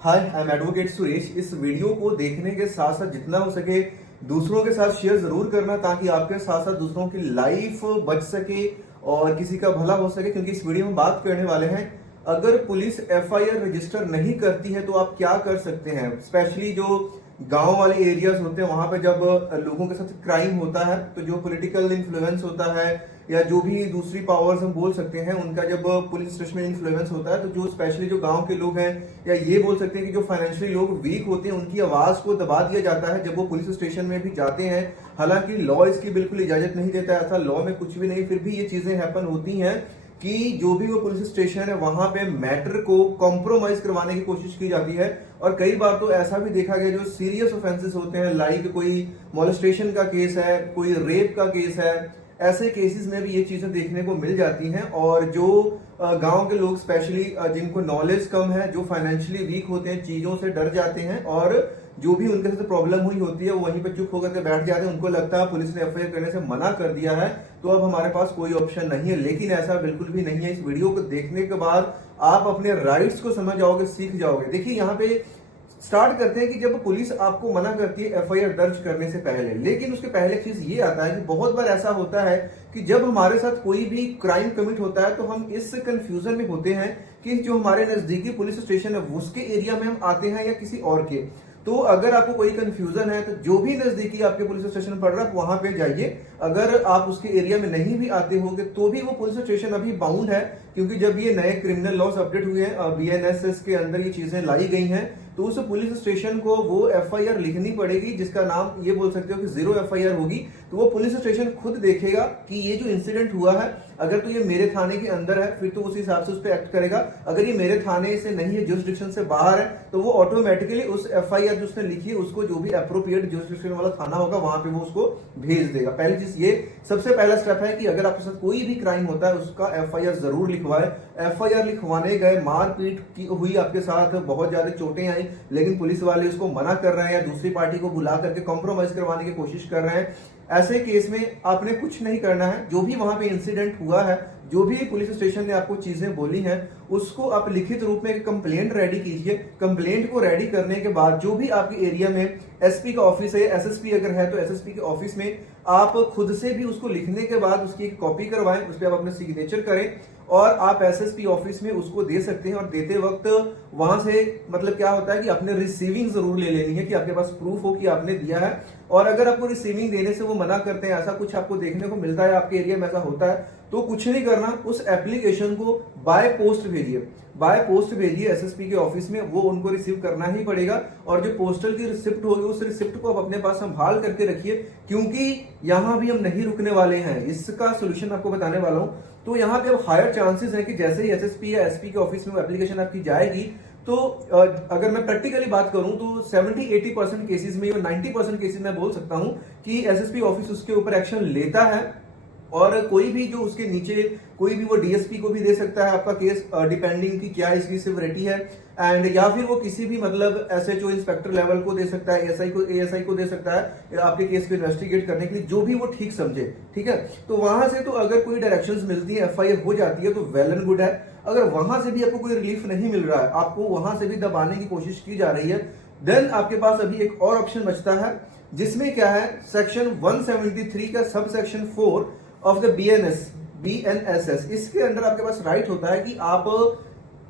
Hi, I am advocate Suresh. इस video को देखने के साथ साथ जितना हो सके दूसरों के साथ शेयर जरूर करना, ताकि आपके साथ साथ दूसरों की लाइफ बच सके और किसी का भला हो सके। क्योंकि इस वीडियो में बात करने वाले हैं, अगर पुलिस एफआईआर रजिस्टर नहीं करती है तो आप क्या कर सकते हैं। स्पेशली जो गांव वाले एरियाज होते हैं, वहां पे जब लोगों के साथ क्राइम होता है तो जो पॉलिटिकल इन्फ्लुएंस होता है या जो भी दूसरी पावर्स हम बोल सकते हैं, उनका जब पुलिस स्टेशन में इन्फ्लुएंस होता है, तो जो स्पेशली जो गांव के लोग हैं या ये बोल सकते हैं कि जो फाइनेंशियली लोग वीक होते हैं, उनकी आवाज को दबा दिया जाता है जब वो पुलिस स्टेशन में भी जाते हैं। हालांकि लॉ इसकी बिल्कुल इजाजत नहीं देता है, ऐसा लॉ में कुछ भी नहीं, फिर भी ये चीजें हैपन होती हैं कि जो भी वो पुलिस स्टेशन है वहां पे मैटर को कॉम्प्रोमाइज करवाने की कोशिश की जाती है। और कई बार तो ऐसा भी देखा गया, जो सीरियस ऑफेंसेस होते हैं, लाइक कोई मोलेस्टेशन का केस है, कोई रेप का केस है, ऐसे केसेस में भी ये चीजें देखने को मिल जाती हैं। और जो गांव के लोग स्पेशली जिनको नॉलेज कम है, जो फाइनेंशियली वीक होते हैं, चीजों से डर जाते हैं और जो भी उनके साथ प्रॉब्लम हुई होती है वो वहीं पर चुप होकर के बैठ जाते हैं। उनको लगता है पुलिस ने एफआईआर करने से मना कर दिया है तो अब हमारे पास कोई ऑप्शन नहीं है, लेकिन ऐसा बिल्कुल भी नहीं है। इस वीडियो को देखने के बाद आप अपने राइट्स को समझ जाओगे, सीख जाओगे। देखिए, यहाँ पे स्टार्ट करते हैं कि जब पुलिस आपको मना करती है एफआईआर दर्ज करने से पहले, लेकिन उसके पहले चीज ये आता है कि बहुत बार ऐसा होता है कि जब हमारे साथ कोई भी क्राइम कमिट होता है तो हम इस कंफ्यूजन में होते हैं कि जो हमारे नजदीकी पुलिस स्टेशन है उसके एरिया में हम आते हैं या किसी और के। तो अगर आपको कोई कंफ्यूजन है तो जो भी नजदीकी आपके पुलिस स्टेशन पड़ रहा है वहां पे जाइए। अगर आप उसके एरिया में नहीं भी आते होंगे तो भी वो पुलिस स्टेशन अभी बाउंड है, क्योंकि जब ये नए क्रिमिनल लॉस अपडेट हुए हैं, बीएनएसएस के अंदर ये चीजें लाई गई हैं, तो उस पुलिस स्टेशन को वो एफआईआर लिखनी पड़ेगी, जिसका नाम ये बोल सकते हो कि 0 एफआईआर होगी। तो वो पुलिस स्टेशन खुद देखेगा कि ये जो इंसिडेंट हुआ है, अगर तो ये मेरे थाने के अंदर है फिर तो उस हिसाब से उस पर एक्ट करेगा। अगर ये मेरे थाने से नहीं है, जुरिसडिक्शन से बाहर है, तो वो ऑटोमेटिकली उस एफआईआर जो उसने लिखी है उसको जो भी अप्रोप्रिएट जुरिसडिक्शन वाला थाना होगा वहां पे वो उसको भेज देगा। पहली चीज ये सबसे पहला स्टेप है कि अगर आपके साथ कोई भी क्राइम होता है उसका एफआईआर जरूर लिखवाए। एफआईआर लिखवाने गए, मारपीट की हुई आपके साथ, बहुत ज्यादा चोटें आई, लेकिन पुलिस वाले उसको मना कर रहे हैं या दूसरी पार्टी को बुला करके कॉम्प्रोमाइज करवाने की कोशिश कर रहे हैं, ऐसे केस में आपने कुछ नहीं करना है। जो भी वहां पे इंसिडेंट हुआ है, जो भी पुलिस स्टेशन ने आपको चीजें बोली हैं, उसको आप लिखित रूप में एक कंप्लेंट रेडी कीजिए। कंप्लेंट को रेडी करने के बाद जो भी आपके एरिया में एसपी का ऑफिस है, एसएसपी अगर है तो एसएसपी के ऑफिस में आप खुद से भी उसको लिखने के बाद उसकी एक कॉपी करवाएं, उस पर आप अपने सिग्नेचर करें और आप एसएसपी ऑफिस में उसको दे सकते हैं। और देते वक्त वहां से मतलब क्या होता है कि आपने रिसीविंग जरूर ले लेनी है, कि आपके पास प्रूफ हो कि आपने दिया है। और अगर आपको रिसीविंग देने से वो मना करते हैं, ऐसा कुछ आपको देखने को मिलता है, आपके एरिया में ऐसा होता है, तो कुछ नहीं करना, उस एप्लीकेशन को बाय पोस्ट भेजिए। बाय पोस्ट भेजिए एसएसपी के ऑफिस में, वो उनको रिसीव करना ही पड़ेगा। और जो पोस्टल की रिसिप्ट होगी उस रिसिप्ट को आप अपने पास संभाल करके रखिए, क्योंकि यहां भी हम नहीं रुकने वाले हैं। इसका सोल्यूशन आपको बताने वाला हूं। तो यहाँ पे अब हायर चांसेस है कि जैसे ही एसएसपी या एसपी के ऑफिस में एप्लीकेशन आपकी जाएगी, तो अगर मैं प्रैक्टिकली बात करूं तो 70-80% केसेस में, 90% केसेस में बोल सकता हूं कि एसएसपी ऑफिस उसके ऊपर एक्शन लेता है। और कोई भी जो उसके नीचे कोई भी वो डीएसपी को भी दे सकता है आपका केस, डिपेंडिंग की क्या इसकी सिवियरिटी है, एंड या फिर वो किसी भी मतलब एसएचओ इंस्पेक्टर लेवल को दे सकता है, एएसआई को दे सकता है आपके केस को इन्वेस्टिगेट करने के लिए, जो भी वो ठीक समझे। ठीक है, तो वहां से तो अगर कोई डायरेक्शंस मिलती है, एफआईआर हो जाती है, तो वेल एंड गुड है। अगर वहां से भी आपको कोई रिलीफ नहीं मिल रहा है, आपको वहां से भी दबाने की कोशिश की जा रही है, देन आपके पास अभी एक और ऑप्शन बचता है, जिसमें क्या है, सेक्शन 173 का sub section 4 of the BNSS, इसके अंदर आपके पास राइट होता है कि आप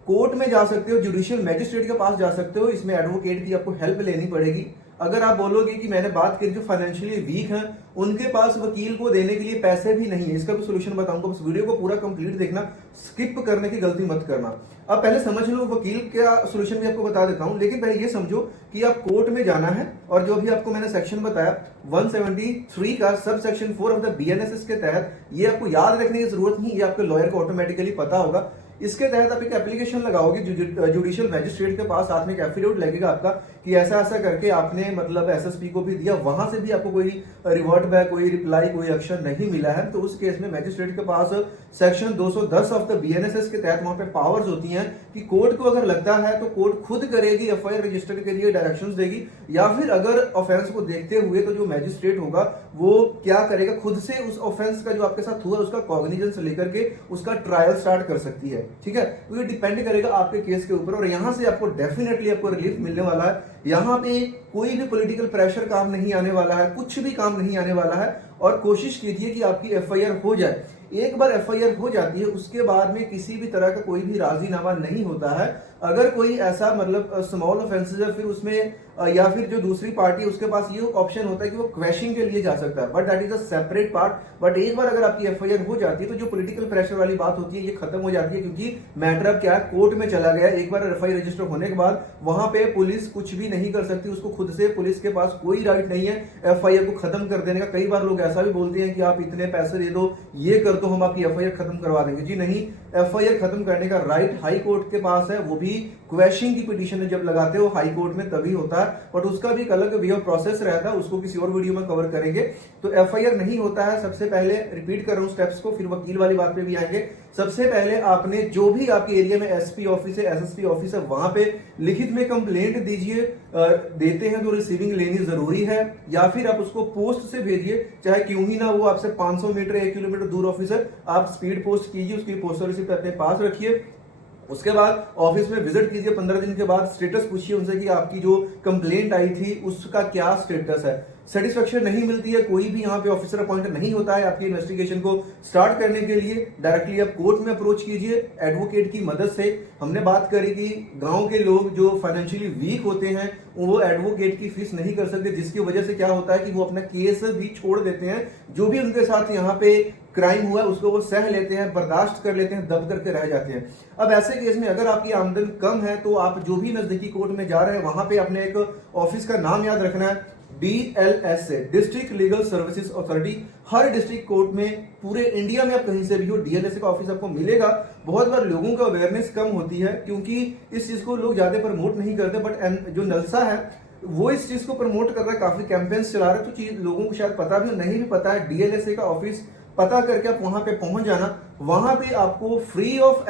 कोर्ट में जा सकते हो, जुडिशियल मैजिस्ट्रेट के पास जा सकते हो। इसमें एडवोकेट की आपको हेल्प लेनी पड़ेगी। अगर आप बोलोगे कि मैंने बात की जो फाइनेंशियली वीक हैं उनके पास वकील को देने के लिए पैसे भी नहीं है, इसका भी सोल्यूशन बताऊंगा। बस वीडियो को पूरा कंप्लीट देखना, स्किप करने की गलती मत करना। अब पहले समझ लो वकील का सोल्यूशन भी आपको बता देता हूं, लेकिन पहले ये समझो कि आप कोर्ट में जाना है और जो भी आपको मैंने सेक्शन बताया 173 का sub section 4 of the BNSS के तहत, ये आपको याद रखने की जरूरत नहीं, ये आपके लॉयर को ऑटोमेटिकली पता होगा। इसके तहत आप एक एप्लीकेशन लगाओगे जुडिशियल मैजिस्ट्रेट के पास, साथ में एक एफिडेविट लगेगा आपका कि ऐसा ऐसा करके आपने मतलब एसएसपी को भी दिया, वहां से भी आपको कोई रिवर्ट बैक, कोई रिप्लाई, कोई एक्शन नहीं मिला है। तो उस केस में मैजिस्ट्रेट के पास सेक्शन 210 ऑफ द बीएनएसएस के तहत वहां पे पावर्स होती हैं कि कोर्ट को अगर लगता है तो कोर्ट खुद करेगी, एफआईआर रजिस्टर के लिए डायरेक्शंस देगी, या फिर अगर ऑफेंस को देखते हुए तो जो मैजिस्ट्रेट होगा वो क्या करेगा, खुद से उस ऑफेंस का जो आपके साथ हुआ उसका कॉग्निजेंस लेकर के उसका ट्रायल स्टार्ट कर सकती है। ठीक है। तो ये डिपेंड करेगा आपके केस के ऊपर, और यहाँ से आपको डेफिनेटली आपको रिलीफ मिलने वाला है। यहाँ पे कोई भी पॉलिटिकल प्रेशर काम नहीं आने वाला है, कुछ भी काम नहीं आने वाला है। और कोशिश कीजिए कि आपकी एफआईआर हो जाए। एक बार एफआईआर हो जाती है उसके बाद में किसी भी तरह का कोई भी राजीनामा नहीं होता है। अगर कोई ऐसा मतलब स्मॉल ऑफेंसेस है, फिर उसमें या फिर जो दूसरी पार्टी है उसके पास ये ऑप्शन होता है कि वो क्वेश्चन के लिए जा सकता है, but that is a separate part. But एक बार अगर आपकी एफआईआर हो जाती है तो जो पॉलिटिकल प्रेशर वाली बात होती है ये खत्म हो जाती है, क्योंकि मैटर अब क्या है, कोर्ट में चला गया। एक बार एफआईआर रजिस्टर होने के बाद वहां पे पुलिस कुछ भी नहीं कर सकती, उसको खुद से पुलिस के पास कोई राइट नहीं है एफआईआर को खत्म कर देने का। कई बार लोग ऐसा भी बोलते हैं कि आप इतने पैसे दे दो, ये कर दो, हम आपकी एफआईआर खत्म करवा देंगे। जी नहीं, एफआईआर खत्म करने का राइट हाई कोर्ट के पास है, वो भी क्वेश्चन की पिटीशन जब लगाते हो हाई कोर्ट में तभी होता है, बट उसका भी एक अलग वे ऑफ प्रोसेस रहता है, उसको किसी और वीडियो में कवर करेंगे। तो एफआईआर नहीं होता है, सबसे पहले रिपीट कर रहा हूं स्टेप्स को, फिर वकील वाली बात पे भी आएंगे। सबसे पहले आपने जो भी आपके एरिया में एसपी ऑफिस है, एसएसपी ऑफिस है, वहां पे लिखित में कंप्लेंट दीजिए। देते हैं तो रिसीविंग लेनी जरूरी है, या फिर आप उसको पोस्ट से भेजिए, चाहे क्यों ही ना वो आपसे 500 मीटर 1 किलोमीटर दूर ऑफिस है, आप स्पीड पोस्ट कीजिए, उसकी पोस्टल रिसिप्ट अपने पास रखिए। उसके बाद ऑफिस में विजिट कीजिए, 15 दिन के बाद स्टेटस पूछिए उनसे कि आपकी जो कंप्लेंट आई थी उसका क्या स्टेटस है। सेटिस्फेक्शन नहीं मिलती है, कोई भी यहाँ पे ऑफिसर अपॉइंट नहीं होता है आपकी इन्वेस्टिगेशन को स्टार्ट करने के लिए, डायरेक्टली आप कोर्ट में अप्रोच कीजिए एडवोकेट की मदद से। हमने बात करी कि गांव के लोग जो फाइनेंशियली वीक होते हैं वो एडवोकेट की फीस नहीं कर सकते, जिसकी वजह से क्या होता है कि वो अपना केस भी छोड़ देते हैं। जो भी उनके साथ यहाँ पे क्राइम हुआ है उसको वो सह लेते हैं, बर्दाश्त कर लेते हैं, दब करके रह जाते हैं। अब ऐसे केस में अगर आपकी आमदन कम है तो आप जो भी नजदीकी कोर्ट में जा रहे हैं वहां पे अपने एक ऑफिस का नाम याद रखना है, DLS, district legal services authority. हर डिस्ट्रिक्ट कोर्ट में पूरे इंडिया में आप कहीं से भी हो DLS का ऑफिस आपको मिलेगा। बहुत बार लोगों का अवेयरनेस कम होती है क्योंकि इस चीज को लोग ज्यादा प्रमोट नहीं करते, बट जो नलसा है वो इस चीज को प्रमोट कर रहा है, काफी कैंपेन्स चला रहा है, तो चीज लोगों को शायद पता भी नहीं भी पता है। DLSA का ऑफिस पता करके आप वहां पे पहुंच जाना, वहां पे आपको फ्री ऑफ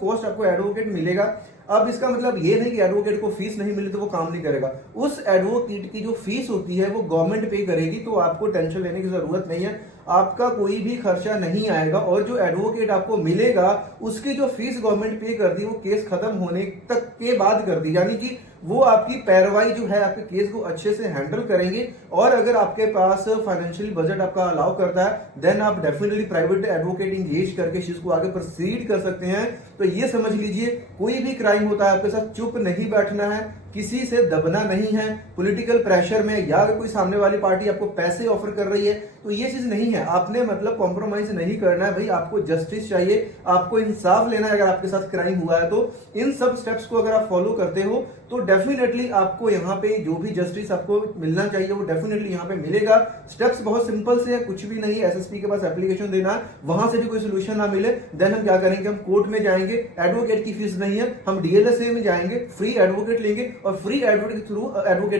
कॉस्ट आपको एडवोकेट मिलेगा। अब इसका मतलब ये नहीं कि एडवोकेट को फीस नहीं मिली तो वो काम नहीं करेगा, उस एडवोकेट की जो फीस होती है वो गवर्नमेंट पे करेगी, तो आपको टेंशन लेने की जरूरत नहीं है, आपका कोई भी खर्चा नहीं आएगा। और जो एडवोकेट आपको मिलेगा उसकी जो फीस गवर्नमेंट पे कर दी वो केस खत्म होने तक के बाद कर दी, यानी कि वो आपकी पैरवाई जो है आपके केस को अच्छे से हैंडल करेंगे। और अगर आपके पास फाइनेंशियली बजट आपका अलाउ करता है देन आप डेफिनेटली प्राइवेट एडवोकेट इंगेज करके इस चीज को आगे प्रोसीड कर सकते हैं। तो ये समझ लीजिए, कोई भी क्राइम होता है आपके साथ चुप नहीं बैठना है, किसी से दबना नहीं है। पॉलिटिकल प्रेशर में या अगर कोई सामने वाली पार्टी आपको पैसे ऑफर कर रही है तो ये चीज नहीं है, आपने मतलब कॉम्प्रोमाइज नहीं करना है भाई, आपको जस्टिस चाहिए, आपको इंसाफ लेना है। अगर आपके साथ क्राइम हुआ है तो इन सब स्टेप्स को अगर आप फॉलो करते हो तो डेफिनेटली आपको यहाँ पे जो भी जस्टिस आपको मिलना चाहिए वो डेफिनेटली यहाँ पे मिलेगा। स्टेप्स बहुत सिंपल से है, कुछ भी नहीं, एसएसपी के पास एप्लीकेशन देना है, वहां से भी कोई सोल्यूशन ना मिले देन हम क्या करेंगे, हम कोर्ट में जाएंगे, एडवोकेट की फीस नहीं है, हम DLSA में जाएंगे, फ्री एडवोकेट लेंगे और फ्री एडवोकेट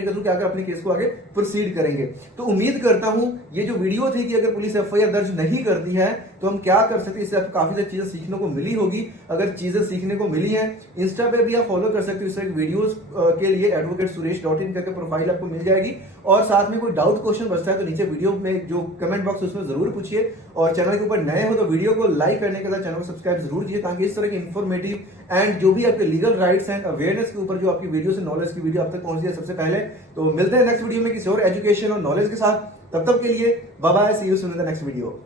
के थ्रू क्या कर अपने केस को आगे प्रोसीड करेंगे। तो उम्मीद करता हूं ये जो वीडियो थी कि अगर पुलिस एफआईआर दर्ज नहीं करती है तो हम क्या कर सकते हैं, इससे आपको काफी सारी चीजें सीखने को मिली होगी। अगर चीजें सीखने को मिली हैं इंस्टा पे भी आप फॉलो कर सकते हो, इस वीडियोस के लिए advocate-suresh.in करके प्रोफाइल आपको मिल जाएगी। और साथ में कोई डाउट क्वेश्चन बचता है तो नीचे वीडियो में जो कमेंट बॉक्स है उसमें जरूर पूछिए। और चैनल के ऊपर नए हो तो वीडियो को लाइक करने के साथ चैनल को सब्सक्राइब जरूर कीजिए, ताकि इस तरह के इन्फॉर्मेटिव एंड जो भी आपके लीगल राइट्स एंड अवेयरनेस के ऊपर जो आपकी वीडियो से नॉलेज की वीडियो आप तक पहुंची है सबसे पहले। तो मिलते हैं नेक्स्ट वीडियो में किसी और एजुकेशन और नॉलेज के साथ, तब तक के लिए bye bye, see you soon in the next video.